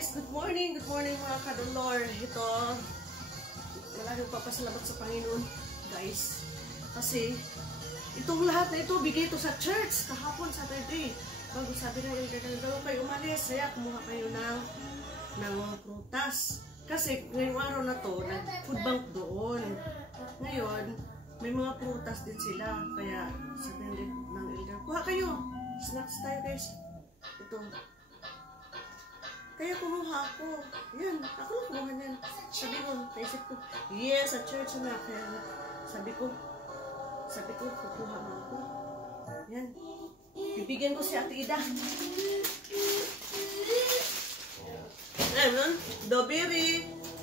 guys, good morning mga kadolor. Ito, malaking papasalamat sa Panginoon guys. Kasi, itong lahat na ito, bigay ito sa church kahapon, Saturday. Bago sabi ng elder na daw kayo umalis, kaya kumuha kayo ng prutas. Kasi ngayong araw na to, nag-food bank doon. Ngayon, may mga prutas din sila. Kaya sabi ng elder, kuha kayo. Snacks tayo guys. Ito. Kaya kumuha ako. Yan, ako lang kumuha niyan. Sabi ko, naisip ko, yes, sa church na. Kaya sabi ko, kukuha mo ako. Yan. Bibigyan ko si Ate Ida. Ayan,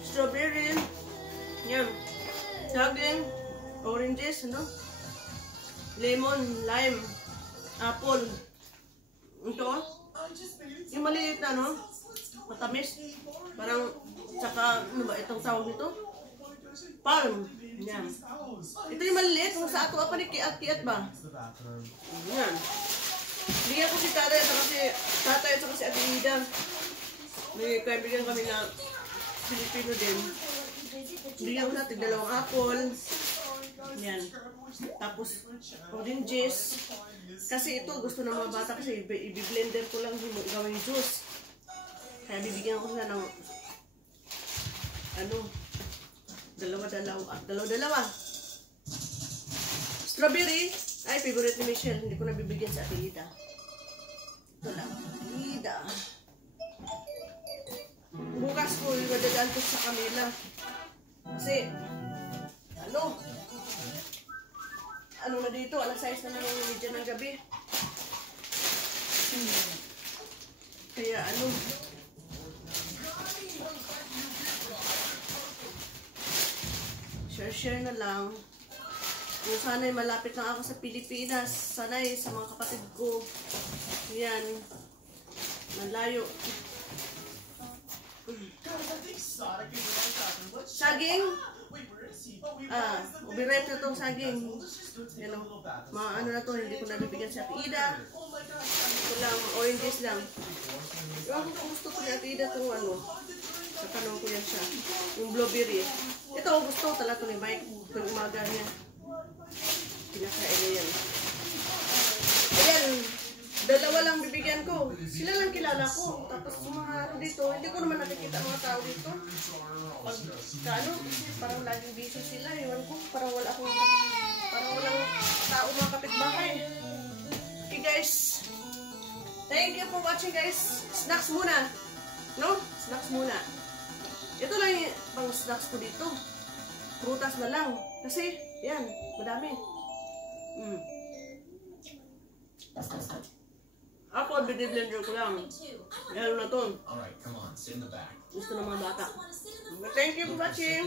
strawberry, yan, saging, oranges, lemon, lime, apple. Ito, yung maliit na, matamis. Parang, tsaka, ano ba itong tawag nito? Palm. Yan. Ito yung maliliit, kung sa ato, apa ni kiat-kiat ba? Yan. Bigyan ko si tatay at si Ate Ida. May kaibigan kami na Filipino din. Bigyan ko natin 2 apple. Yan. Tapos, oranges. Kasi ito, gusto ng mga bata kasi i-blender ko lang gawing juice. Kaya bibigyan ko sila ng dalawa. Strawberry. Ay, favorite ni Michelle. Hindi ko nabibigyan sa Ate Ida. Ito lang. Ida. Bukas ko, iwadadaan ko sa kanila. Kasi, ano na dito, alas 6 na ng medya ng gabi. Kaya share na lang. Kung sana'y malapit lang ako sa Pilipinas, sana'y sa mga kapatid ko. Yan. Malayo. Saging. Ubiret na itong saging. Ano na to, hindi ko nabibigyan sa Ate Ida. Ito lang, oranges lang. Yung gusto ko ni Ate Ida itong sa tanong ko yan siya. Yung blueberry. Ito, gusto talaga ito ni Mike. Itong umaga niya. Pinakain niya yan. Ayan. 2 lang bibigyan ko. Sila lang kilala ko. Tapos yung mga dito, hindi ko naman nakikita mga tao dito. Parang laging busy sila. Iwan ko, parang walang tao mga kapitbahay. Okay guys. Thank you for watching guys. Snacks muna. Snacks muna. Ito lang yung pang snacks ko dito. Prutas na lang. Kasi, yan, madami. Ako, biniblender ko lang. Lalo na to. Gusto ng mga bata. Thank you for watching.